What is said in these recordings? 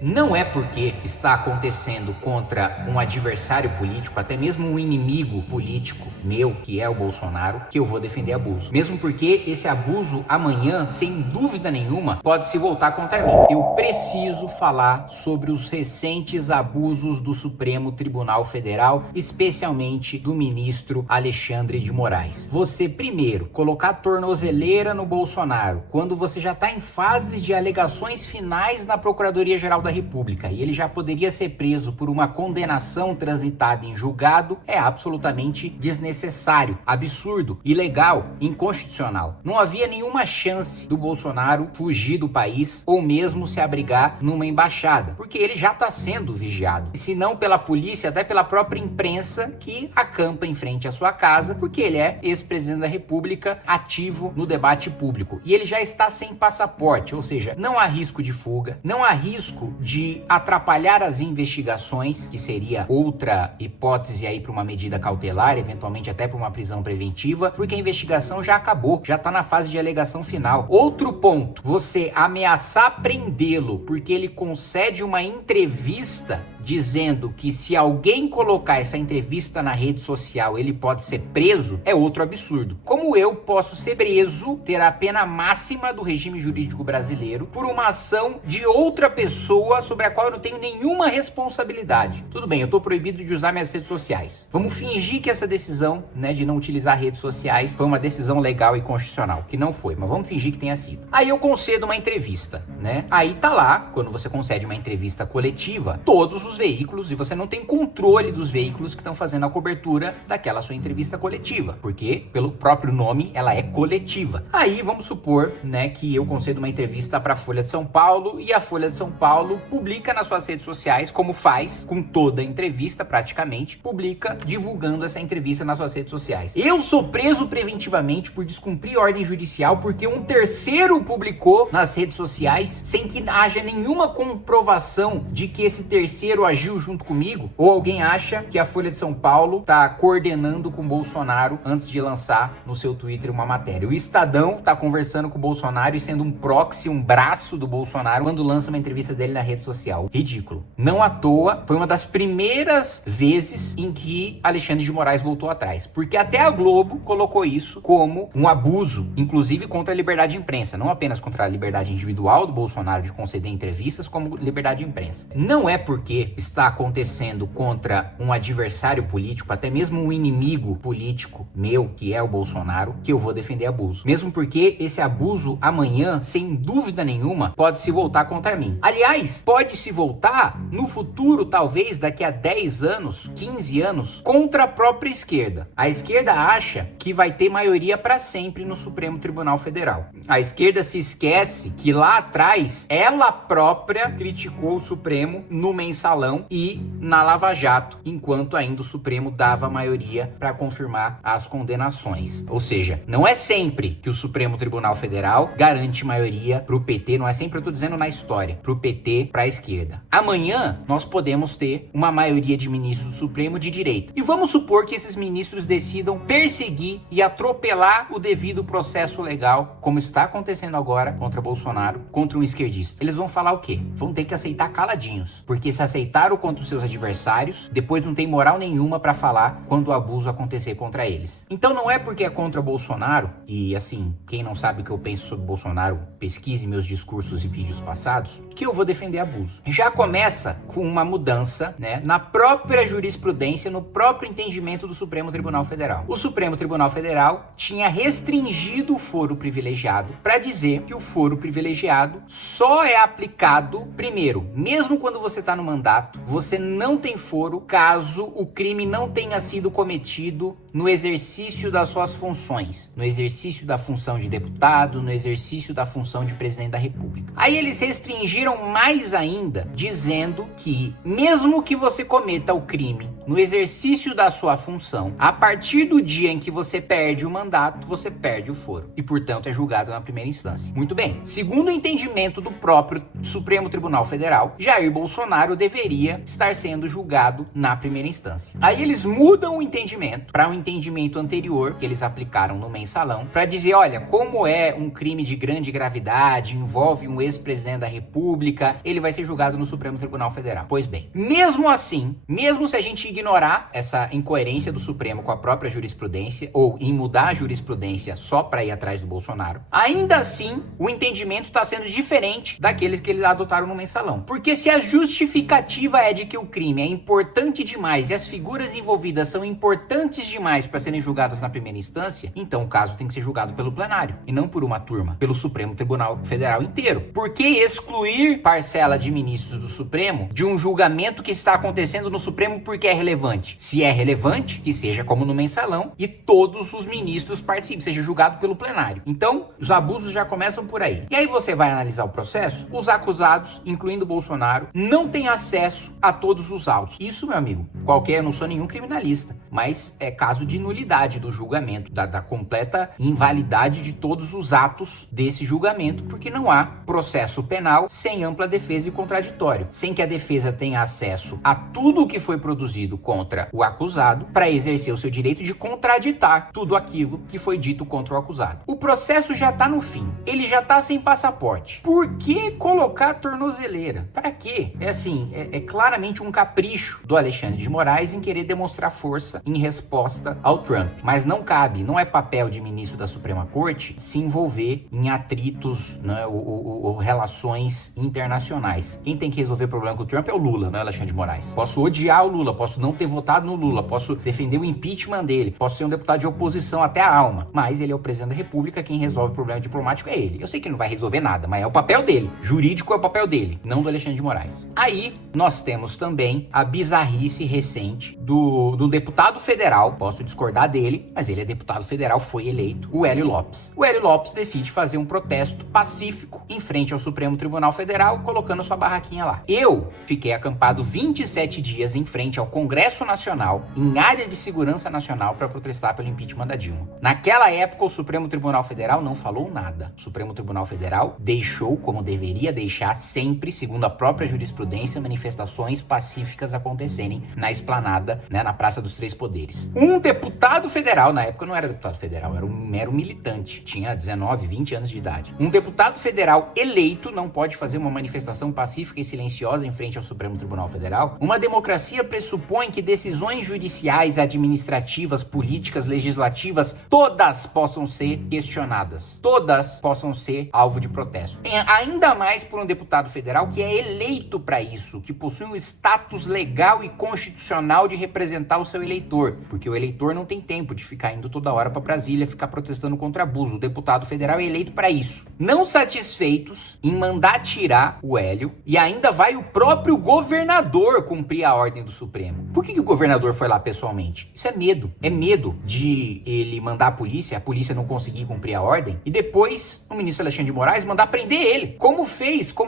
Não é porque está acontecendo contra um adversário político, até mesmo um inimigo político meu, que é o Bolsonaro, que eu vou defender abuso. Mesmo porque esse abuso amanhã, sem dúvida nenhuma, pode se voltar contra mim. Eu preciso falar sobre os recentes abusos do Supremo Tribunal Federal, especialmente do ministro Alexandre de Moraes. Você, primeiro, colocar tornozeleira no Bolsonaro, quando você já está em fase de alegações finais na Procuradoria-Geral da República e ele já poderia ser preso por uma condenação transitada em julgado, é absolutamente desnecessário, absurdo, ilegal, inconstitucional. Não havia nenhuma chance do Bolsonaro fugir do país ou mesmo se abrigar numa embaixada, porque ele já está sendo vigiado. E se não pela polícia, até pela própria imprensa que acampa em frente à sua casa, porque ele é ex-presidente da República ativo no debate público. E ele já está sem passaporte, ou seja, não há risco de fuga, não há risco de atrapalhar as investigações, que seria outra hipótese aí para uma medida cautelar, eventualmente até para uma prisão preventiva, porque a investigação já acabou, já está na fase de alegação final. Outro ponto, você ameaçar prendê-lo porque ele concede uma entrevista dizendo que se alguém colocar essa entrevista na rede social ele pode ser preso, é outro absurdo. Como eu posso ser preso, ter a pena máxima do regime jurídico brasileiro por uma ação de outra pessoa sobre a qual eu não tenho nenhuma responsabilidade? Tudo bem, eu estou proibido de usar minhas redes sociais. Vamos fingir que essa decisão, de não utilizar redes sociais foi uma decisão legal e constitucional, que não foi, mas vamos fingir que tenha sido. Aí eu concedo uma entrevista, Aí tá lá, quando você concede uma entrevista coletiva, todos os veículos, e você não tem controle dos veículos que estão fazendo a cobertura daquela sua entrevista coletiva, porque pelo próprio nome ela é coletiva. Aí vamos supor, que eu concedo uma entrevista para a Folha de São Paulo e a Folha de São Paulo publica nas suas redes sociais, como faz com toda entrevista praticamente, publica divulgando essa entrevista nas suas redes sociais. Eu sou preso preventivamente por descumprir ordem judicial porque um terceiro publicou nas redes sociais sem que haja nenhuma comprovação de que esse terceiro agiu junto comigo, ou alguém acha que a Folha de São Paulo tá coordenando com o Bolsonaro antes de lançar no seu Twitter uma matéria. O Estadão tá conversando com o Bolsonaro e sendo um proxy, um braço do Bolsonaro quando lança uma entrevista dele na rede social. Ridículo. Não à toa, foi uma das primeiras vezes em que Alexandre de Moraes voltou atrás, porque até a Globo colocou isso como um abuso, inclusive contra a liberdade de imprensa, não apenas contra a liberdade individual do Bolsonaro de conceder entrevistas, como liberdade de imprensa. Não é porque está acontecendo contra um adversário político, até mesmo um inimigo político meu, que é o Bolsonaro, que eu vou defender abuso. Mesmo porque esse abuso amanhã, sem dúvida nenhuma, pode se voltar contra mim. Aliás, pode se voltar no futuro, talvez daqui a 10 anos, 15 anos, contra a própria esquerda. A esquerda acha que vai ter maioria para sempre no Supremo Tribunal Federal. A esquerda se esquece que lá atrás ela própria criticou o Supremo no mensalão e na Lava Jato, enquanto ainda o Supremo dava maioria para confirmar as condenações. Ou seja, não é sempre que o Supremo Tribunal Federal garante maioria para o PT, não é sempre, eu estou dizendo na história, para o PT, para a esquerda. Amanhã nós podemos ter uma maioria de ministros do Supremo de direita. E vamos supor que esses ministros decidam perseguir e atropelar o devido processo legal, como está acontecendo agora contra Bolsonaro, contra um esquerdista. Eles vão falar o quê? Vão ter que aceitar caladinhos, porque se aceitaram contra os seus adversários, depois não tem moral nenhuma para falar quando o abuso acontecer contra eles. Então não é porque é contra Bolsonaro, e assim, quem não sabe o que eu penso sobre Bolsonaro, pesquise meus discursos e vídeos passados, que eu vou defender abuso. Já começa com uma mudança, na própria jurisprudência, no próprio entendimento do Supremo Tribunal Federal. O Supremo Tribunal Federal tinha restringido o foro privilegiado para dizer que o foro privilegiado só é aplicado, primeiro, mesmo quando você está no mandato, você não tem foro caso o crime não tenha sido cometido no exercício das suas funções, no exercício da função de deputado, no exercício da função de presidente da República. Aí eles restringiram mais ainda, dizendo que mesmo que você cometa o crime no exercício da sua função, a partir do dia em que você perde o mandato, você perde o foro e, portanto, é julgado na primeira instância. Muito bem. Segundo o entendimento do próprio Supremo Tribunal Federal, Jair Bolsonaro deveria estar sendo julgado na primeira instância. Aí eles mudam o entendimento para um entendimento anterior que eles aplicaram no mensalão para dizer, olha, como é um crime de grande gravidade, envolve um ex-presidente da República, ele vai ser julgado no Supremo Tribunal Federal. Pois bem, mesmo assim, mesmo se a gente ignorar essa incoerência do Supremo com a própria jurisprudência ou em mudar a jurisprudência só para ir atrás do Bolsonaro, ainda assim o entendimento está sendo diferente daqueles que eles adotaram no mensalão. Porque se a justificativa é de que o crime é importante demais e as figuras envolvidas são importantes demais para serem julgadas na primeira instância, então o caso tem que ser julgado pelo plenário e não por uma turma, pelo Supremo Tribunal Federal inteiro. Por que excluir parcela de ministros do Supremo de um julgamento que está acontecendo no Supremo porque é relevante? Se é relevante, que seja como no mensalão e todos os ministros participem, seja julgado pelo plenário. Então, os abusos já começam por aí. E aí você vai analisar o processo, os acusados, incluindo Bolsonaro, não têm acesso a todos os autos. Isso, meu amigo, eu não sou nenhum criminalista, mas é caso de nulidade do julgamento, da completa invalidade de todos os atos desse julgamento, porque não há processo penal sem ampla defesa e contraditório, sem que a defesa tenha acesso a tudo o que foi produzido contra o acusado para exercer o seu direito de contraditar tudo aquilo que foi dito contra o acusado. O processo já está no fim, ele já está sem passaporte. Por que colocar tornozeleira? Para quê? É claramente um capricho do Alexandre de Moraes em querer demonstrar força em resposta ao Trump. Mas não cabe, não é papel de ministro da Suprema Corte se envolver em atritos, né, ou relações internacionais. Quem tem que resolver o problema com o Trump é o Lula, não é o Alexandre de Moraes. Posso odiar o Lula, posso não ter votado no Lula, posso defender o impeachment dele, posso ser um deputado de oposição até a alma, mas ele é o presidente da República, quem resolve o problema diplomático é ele. Eu sei que ele não vai resolver nada, mas é o papel dele. Jurídico é o papel dele, não do Alexandre de Moraes. Aí, nós temos também a bizarrice recente do deputado federal, posso discordar dele, mas ele é deputado federal, foi eleito, o Hélio Lopes. O Hélio Lopes decide fazer um protesto pacífico em frente ao Supremo Tribunal Federal, colocando sua barraquinha lá. Eu fiquei acampado 27 dias em frente ao Congresso Nacional, em área de segurança nacional, para protestar pelo impeachment da Dilma. Naquela época, o Supremo Tribunal Federal não falou nada. O Supremo Tribunal Federal deixou, como deveria deixar sempre, segundo a própria jurisprudência, manifestações pacíficas acontecerem na esplanada, né, na Praça dos Três Poderes. Um deputado federal, na época não era deputado federal, era um mero militante, tinha 19, 20 anos de idade. Um deputado federal eleito não pode fazer uma manifestação pacífica e silenciosa em frente ao Supremo Tribunal Federal. Uma democracia pressupõe que decisões judiciais, administrativas, políticas, legislativas, todas possam ser questionadas. Todas possam ser alvo de protesto. Ainda mais por um deputado federal que é eleito para isso, que possui um status legal e constitucional de representar o seu eleitor, porque o eleitor não tem tempo de ficar indo toda hora para Brasília ficar protestando contra abuso. O deputado federal é eleito para isso. Não satisfeitos em mandar tirar o Hélio, e ainda vai o próprio governador cumprir a ordem do Supremo. Por que o governador foi lá pessoalmente? Isso é medo. É medo de ele mandar a polícia não conseguir cumprir a ordem, e depois o ministro Alexandre de Moraes mandar prender ele. Como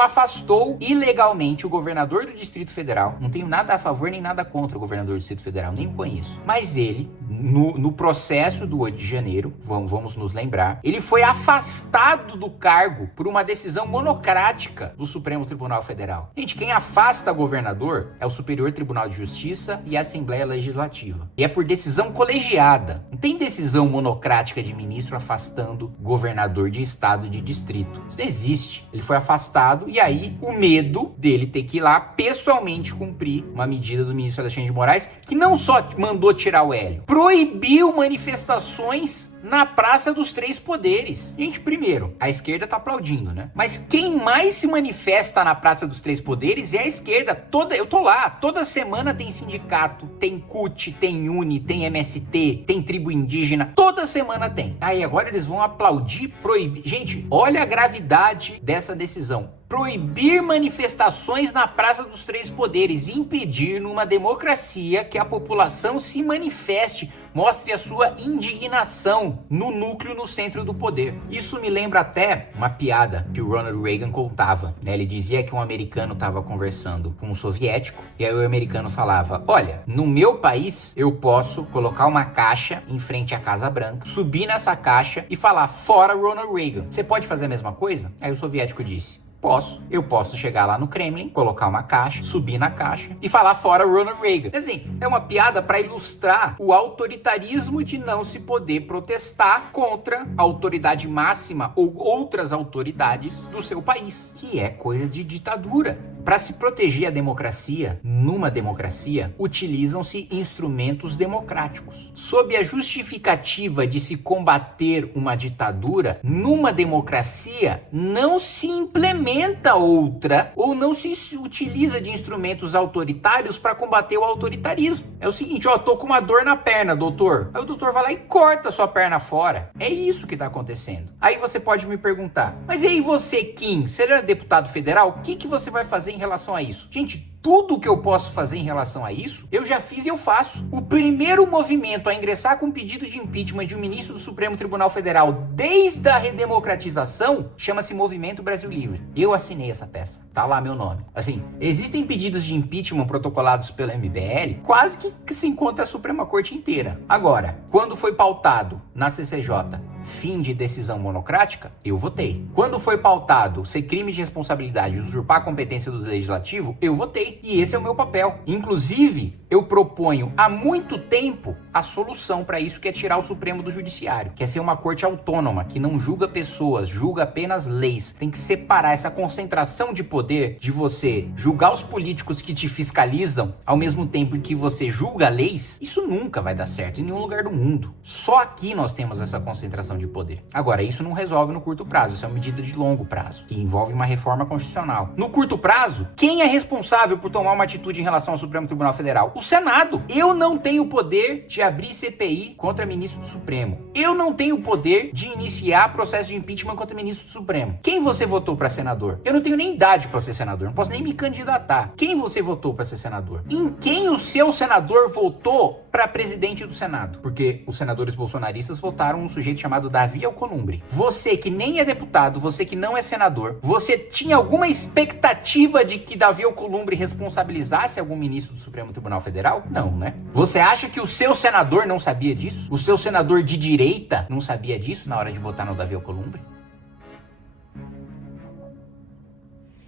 afastou ilegalmente o governador do Distrito Federal. Não tenho nada a favor nem nada contra o governador do Distrito Federal, nem o conheço. Mas ele, no processo do 8 de janeiro, vamos nos lembrar, ele foi afastado do cargo por uma decisão monocrática do Supremo Tribunal Federal. Gente, quem afasta governador é o Superior Tribunal de Justiça e a Assembleia Legislativa. E é por decisão colegiada. Não tem decisão monocrática de ministro afastando governador de estado, de distrito. Isso não existe. Ele foi afastado e aí o medo dele ter que ir lá pessoalmente cumprir uma medida do ministro Alexandre de Moraes, que não só mandou tirar o Hélio, proibiu manifestações na Praça dos Três Poderes. Gente, primeiro, a esquerda tá aplaudindo, né? Mas quem mais se manifesta na Praça dos Três Poderes é a esquerda. Eu tô lá, toda semana tem sindicato, tem CUT, tem UNE, tem MST, tem tribo indígena, toda semana tem. Aí agora eles vão aplaudir, proibir. Gente, olha a gravidade dessa decisão. Proibir manifestações na Praça dos Três Poderes, impedir numa democracia que a população se manifeste Mostre a sua indignação no núcleo, no centro do poder. Isso me lembra até uma piada que o Ronald Reagan contava, né? Ele dizia que um americano estava conversando com um soviético e aí o americano falava: olha, no meu país eu posso colocar uma caixa em frente à Casa Branca, subir nessa caixa e falar fora Ronald Reagan. Você pode fazer a mesma coisa? Aí o soviético disse: posso. Eu posso chegar lá no Kremlin, colocar uma caixa, subir na caixa e falar fora Ronald Reagan. Assim, é uma piada para ilustrar o autoritarismo de não se poder protestar contra a autoridade máxima ou outras autoridades do seu país, que é coisa de ditadura. Para se proteger a democracia, numa democracia, utilizam-se instrumentos democráticos. Sob a justificativa de se combater uma ditadura, numa democracia não se implementa outra ou não se utiliza de instrumentos autoritários para combater o autoritarismo. É o seguinte, ó, tô com uma dor na perna, doutor. Aí o doutor vai lá e corta a sua perna fora. É isso que tá acontecendo. Aí você pode me perguntar, mas e aí você, Kim, você é deputado federal? O que você vai fazer em relação a isso? Gente, tudo que eu posso fazer em relação a isso, eu já fiz e eu faço. O primeiro movimento a ingressar com pedido de impeachment de um ministro do Supremo Tribunal Federal desde a redemocratização chama-se Movimento Brasil Livre. Eu assinei essa peça. Tá lá meu nome. Assim, existem pedidos de impeachment protocolados pela MBL, quase que se encontra a Suprema Corte inteira. Agora, quando foi pautado na CCJ fim de decisão monocrática, eu votei. Quando foi pautado ser crime de responsabilidade e usurpar a competência do legislativo, eu votei. E esse é o meu papel. Inclusive, eu proponho há muito tempo a solução para isso, que é tirar o Supremo do Judiciário, que é ser uma corte autônoma, que não julga pessoas, julga apenas leis. Tem que separar essa concentração de poder de você julgar os políticos que te fiscalizam ao mesmo tempo em que você julga leis. Isso nunca vai dar certo em nenhum lugar do mundo. Só aqui nós temos essa concentração de poder. Agora, isso não resolve no curto prazo, isso é uma medida de longo prazo, que envolve uma reforma constitucional. No curto prazo, quem é responsável por tomar uma atitude em relação ao Supremo Tribunal Federal? O Senado. Eu não tenho o poder de abrir CPI contra ministro do Supremo. Eu não tenho o poder de iniciar processo de impeachment contra ministro do Supremo. Quem você votou para senador? Eu não tenho nem idade para ser senador, não posso nem me candidatar. Quem você votou para ser senador? Em quem o seu senador votou para presidente do Senado? Porque os senadores bolsonaristas votaram um sujeito chamado Davi Alcolumbre. Você que nem é deputado, você que não é senador, você tinha alguma expectativa de que Davi Alcolumbre responsabilizasse algum ministro do Supremo Tribunal Federal? Não, né? Você acha que o seu senador não sabia disso? O seu senador de direita não sabia disso na hora de votar no Davi Alcolumbre?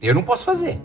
Eu não posso fazer.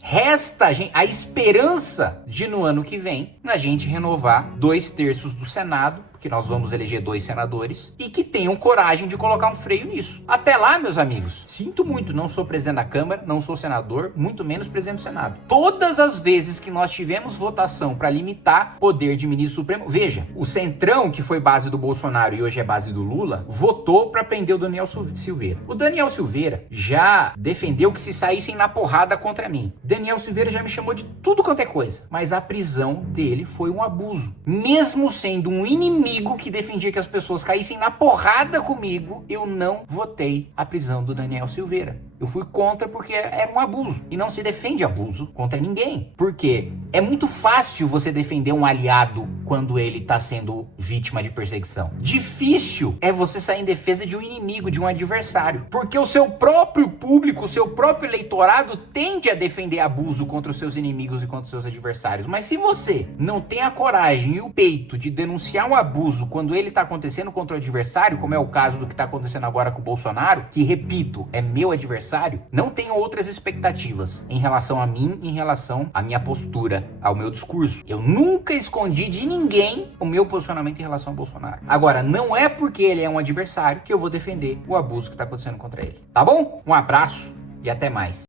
Resta a esperança de, no ano que vem, a gente renovar 2/3 do Senado, porque nós vamos eleger 2 senadores, e que tenham coragem de colocar um freio nisso. Até lá, meus amigos, sinto muito, não sou presidente da Câmara, não sou senador, muito menos presidente do Senado. Todas as vezes que nós tivemos votação para limitar poder de ministro supremo, veja, o Centrão, que foi base do Bolsonaro e hoje é base do Lula, votou para prender o Daniel Silveira. O Daniel Silveira já defendeu que se saíssem na porrada contra mim. Daniel Silveira já me chamou de tudo quanto é coisa, mas a prisão dele foi um abuso. Mesmo sendo um inimigo que defendia que as pessoas caíssem na porrada comigo, eu não votei a prisão do Daniel Silveira. Eu fui contra porque era um abuso. E não se defende abuso contra ninguém. Porque é muito fácil você defender um aliado quando ele está sendo vítima de perseguição. Difícil é você sair em defesa de um inimigo, de um adversário. Porque o seu próprio público, o seu próprio eleitorado tende a defender abuso contra os seus inimigos e contra os seus adversários. Mas se você não tem a coragem e o peito de denunciar um abuso quando ele está acontecendo contra o adversário, como é o caso do que está acontecendo agora com o Bolsonaro, que, repito, é meu adversário, não tenho outras expectativas em relação a mim, em relação à minha postura, ao meu discurso. Eu nunca escondi de ninguém o meu posicionamento em relação ao Bolsonaro. Agora, não é porque ele é um adversário que eu vou defender o abuso que está acontecendo contra ele. Tá bom? Um abraço e até mais.